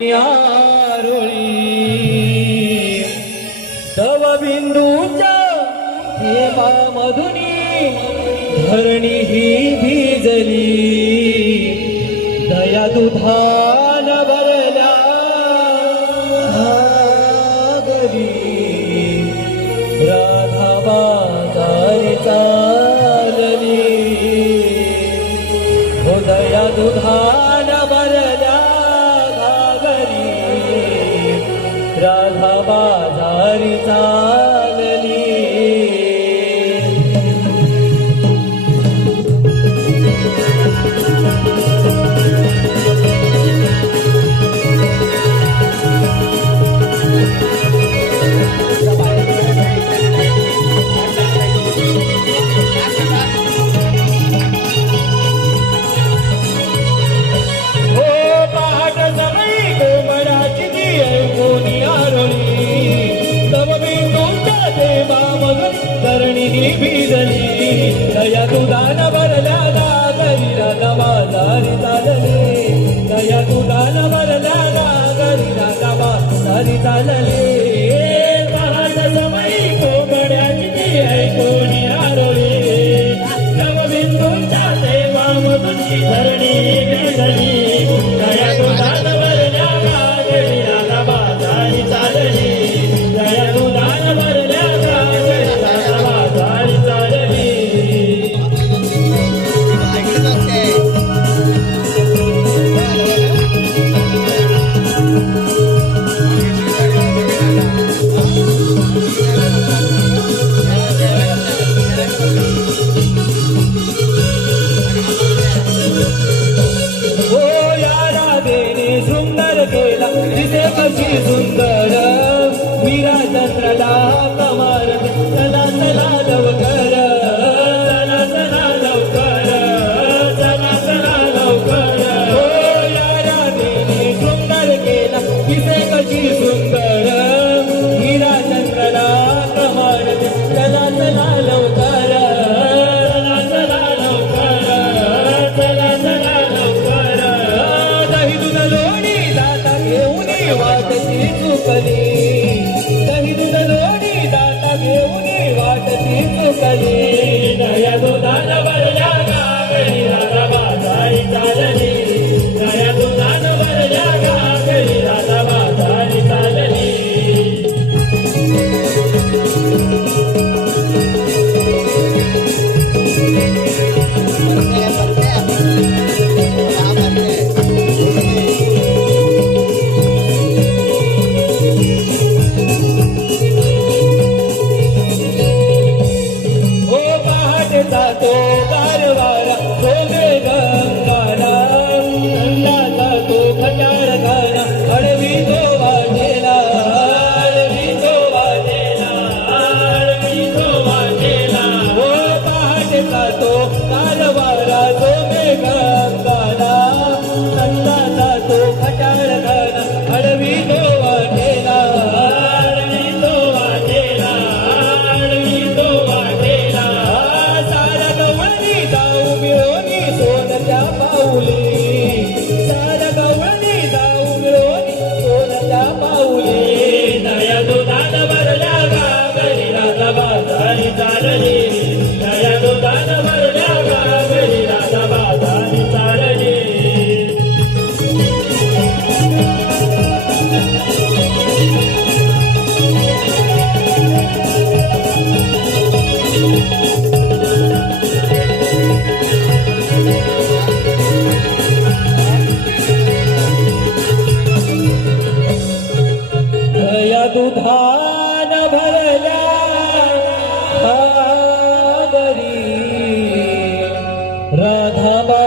यारुळी तव बिंदूच्या हेमा मधुनी धरणी ही भिजली दया दुधान भरल्या घरी राधा बाजारी चालली हो दया दुधान भरल्या राधा बाजारी चालली भिजली दया दुधान भरल्या घरी राधा बाजारी चालली दया दुधान भरल्या घरी राधा बाजारी चालली पहाट समयी कोंबड्याची ऐकून आरोळी नव बिंदूच्या देवामधून धरणी भिजली दया दुधान भरल्या घरी राधा बाजारी चालली दया दुधान भरल्या कशी सुंदर मीरा चंद्रला कमार चला चला लवकर चला चला लवकर चला चला लवकर हो या राधेने सुंदर केला किसे कशी सुंदर मीरा चंद्रला कमार चला चला लवकर चला चला लवकर चला चला लवकर दही दूध लोणी दाता घेऊन वाटती चुकली दही दूध लोणी दाता घेऊन वाटती चुकली दया दुधान भरल्या घरी राधा बाजारी चालली दया दुधान भरल्या घरी राधा बाजारी चालली तो कारवारा तो गंगारा नंदाचा तो खटार घाला अडवी तो वाजेला अडवी तो वाजेला अडवी तो वाजेला हो पहाटेचा तो कारवारा तो गंगारा नंदाचा तो खटार घाला अडवी तो वाजेला अडवी तो वाजेला अडवी तो वाजेला सोनच्या पाऊली सारा गवळणी जाऊ मिळवणी सोनच्या पाऊली दया दुधान भरल्या घरी राधा बाजारी चालली दया दुधान भरल्या घरी राधा बाजारी चालली दुधान भरल्या घरी राधा